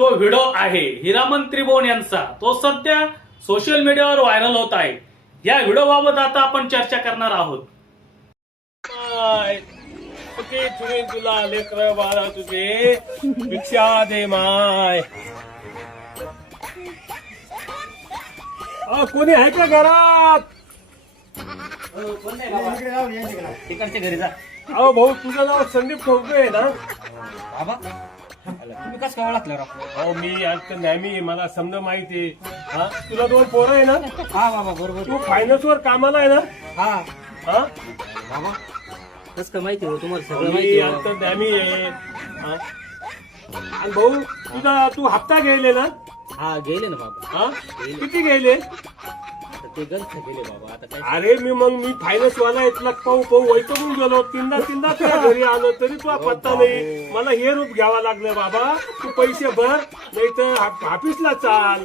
तो व्हिडिओ आहे हिरामन त्रिभुवन यांचा. तो सध्या सोशल मीडियावर व्हायरल होत आहे. या व्हिडिओ बाबत आता आपण चर्चा करणार आहोत. तुम्ही तुला लेकर बाळा तुझे भिक्षा दे माय. कोणी आहे का घरात? तिकडच्या घरी जा अहो भाऊ, तुझं नाव संदीप ठोकरे आहे ना? बाबा. तुम्ही कसं काय ओळखलं राव? अहो मी आता नेहमी मला समजा माहिती आहे. हा, तुला 2 पोरं आहे ना? हा बाबा बरोबर. तू फायनान्स वर कामाला आहे ना? हा हा, बाबा कसं काय माहिती हो तुम्हाला? सगळं मी माहिती हो. आता नेहमी आहे. हा? आणि भाऊ तू हप्ता गेले ना? हा गेले ना बाबा. हा, किती गेले? आता ते गलत गेले बाबा. आता काय अरे मी फायनान्स वाला इथला पाहू वैतगून गेलो. तीनदा तुझ्या घरी आलो तरी तुला पत्ता नाही. मला हे रूप घ्यावं लागलं बाबा. तू पैसे भर, नाही तर ऑफिसला चाल.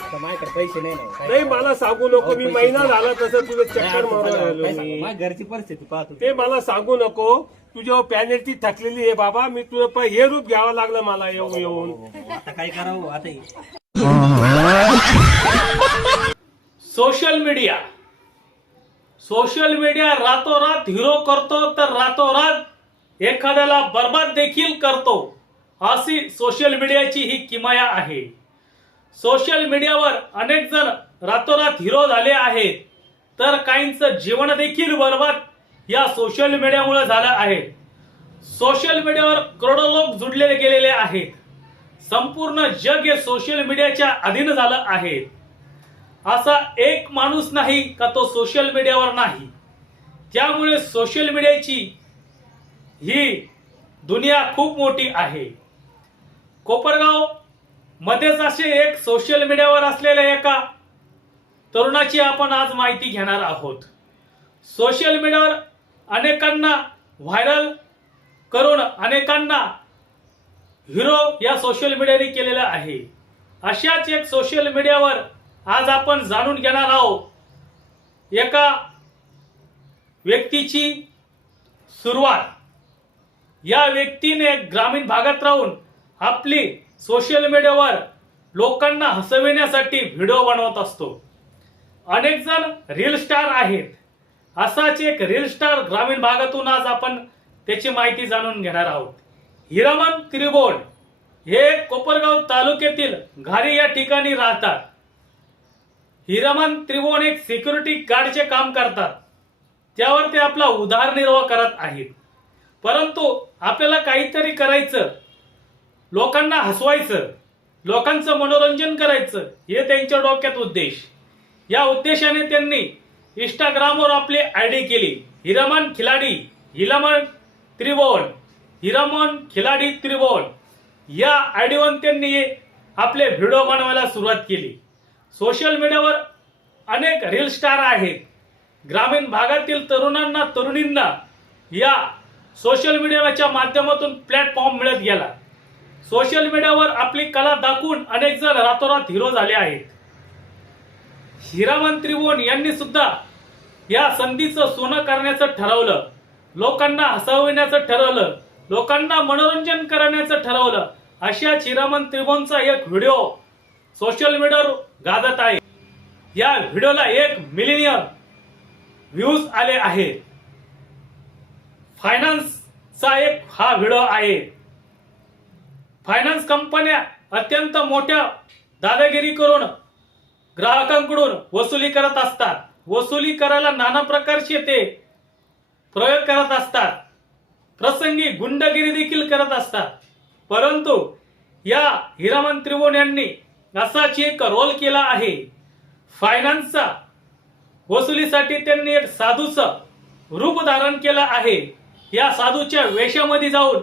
आता माझ्याकडे पैसे नाही ना. नाही मला सांगू नको. मी महिना झाला तसं तुझं चक्कर मारून आलो मी. माझ्या घरची परिस्थिती पाहतो. ते मला सांगू नको. तुझ्या पॅनेलची थकलेली आहे बाबा. मी तुझं हे रूप घ्यावं लागलं मला येऊन. आता काय करावं आता? सोशल मीडिया रातोरात हिरो करतो तर रातोरात एखाद्याला बर्बाद देखील करतो. अशी सोशल मीडियाची ही किमया आहे. सोशल मीडियावर अनेक जण रातोरात हिरो झाले आहेत, तर काहींचं जीवन देखील बर्बाद या सोशल मीडियामुळे झालं आहे. सोशल मीडियावर करोडो लोक जुडले गेलेले आहेत. संपूर्ण जग हे सोशल मीडियाच्या अधीन झालं आहे. असा एक माणूस नाही का तो सोशल मीडियावर नाही. त्यामुळे सोशल मीडियाची ही दुनिया खूप मोठी आहे. कोपरगाव मध्येच असे एक सोशल मीडियावर असलेल्या एका तरुणाची आपण आज माहिती घेणार आहोत. सोशल मीडियावर अनेकांना व्हायरल करून अनेकांना हिरो या सोशल मीडियाने केलेला आहे. अशाच एक सोशल मीडियावर आज आपण जाणून घेणार आहोत एका व्यक्तीची सुरुवात. या व्यक्तीने ग्रामीण भागात राहून आपली सोशल मीडियावर लोकांना हसविण्यासाठी व्हिडिओ बनवत असतो. अनेक जण रील स्टार आहेत. असाच एक रील स्टार ग्रामीण भागातून आज आपण त्याची माहिती जाणून घेणार आहोत. हिरामन त्रिभुवन हे कोपरगाव तालुक्यातील घारी या ठिकाणी राहतात. हिरामन त्रिभुवन एक सिक्युरिटी गार्डचे काम करतात. त्यावर ते आपला उदरनिर्वाह करत आहेत. परंतु आपल्याला काहीतरी करायचं, लोकांना हसवायचं, लोकांचं मनोरंजन करायचं, हे त्यांच्या डोक्यात उद्देश. या उद्देशाने त्यांनी इंस्टाग्रामवर आपली आयडी केली. हिरामन खिलाडी त्रिभुवन या आयडीवर त्यांनी आपले व्हिडिओ बनवायला सुरुवात केली. सोशल मीडियावर अनेक रील स्टार आहेत. ग्रामीण भागातील तरुणांना तरुणींना या सोशल मीडियाच्या माध्यमातून प्लॅटफॉर्म मिळत गेला. सोशल मीडियावर आपली कला दाखवून अनेक जण रातोरात हिरो झाले आहेत. हिरामन त्रिभुवन यांनी सुद्धा या संधीचं सोनं करण्याचं ठरवलं. लोकांना हसविण्याचं ठरवलं, लोकांना मनोरंजन करण्याचं ठरवलं. अशाच हिरामन त्रिभुवनचा एक व्हिडिओ सोशल मीडियावर गाजत आहे. या व्हिडिओला 1 मिलियन व्ह्यूज आले आहेत. फायनान्सचा एक हा व्हिडिओ आहे. फायनान्स कंपन्या अत्यंत मोठ्या दादागिरी करून ग्राहकांकडून वसुली करत असतात. वसुली करायला नाना प्रकारचे ते प्रयोग करत असतात. प्रसंगी गुंडगिरी देखील करत असतात. परंतु या हिरामन त्रिभुवन यांनी असाच एक रोल केला आहे. फायनान्सचा वसुलीसाठी त्यांनी एक साधूचं रूप धारण केलं आहे. या साधूच्या वेशामध्ये जाऊन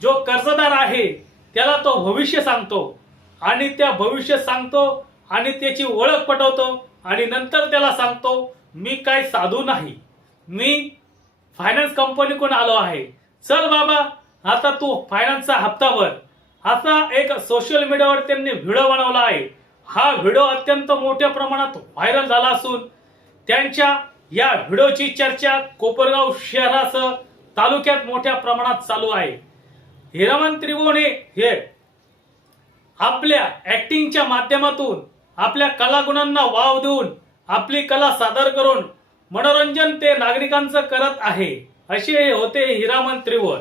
जो कर्जदार आहे त्याला तो भविष्य सांगतो आणि त्या भविष्य सांगतो आणि त्याची ओळख पटवतो आणि नंतर त्याला सांगतो मी काय साधू नाही, मी फायनान्स कंपनीकडून आलो आहे, चल बाबा आता तू फायनान्सचा हप्ता भर. असा एक सोशल मीडियावर त्यांनी व्हिडिओ बनवला आहे. हा व्हिडिओ अत्यंत मोठ्या प्रमाणात व्हायरल झाला असून त्यांच्या या व्हिडिओची चर्चा कोपरगाव शहरासह तालुक्यात मोठ्या प्रमाणात चालू आहे. हिरामन त्रिभुवने हे आपल्या ऍक्टिंगच्या माध्यमातून आपल्या कलागुणांना वाव देऊन आपली कला सादर करून मनोरंजन ते नागरिकांचं करत आहे. असे होते हिरामन त्रिभुवन.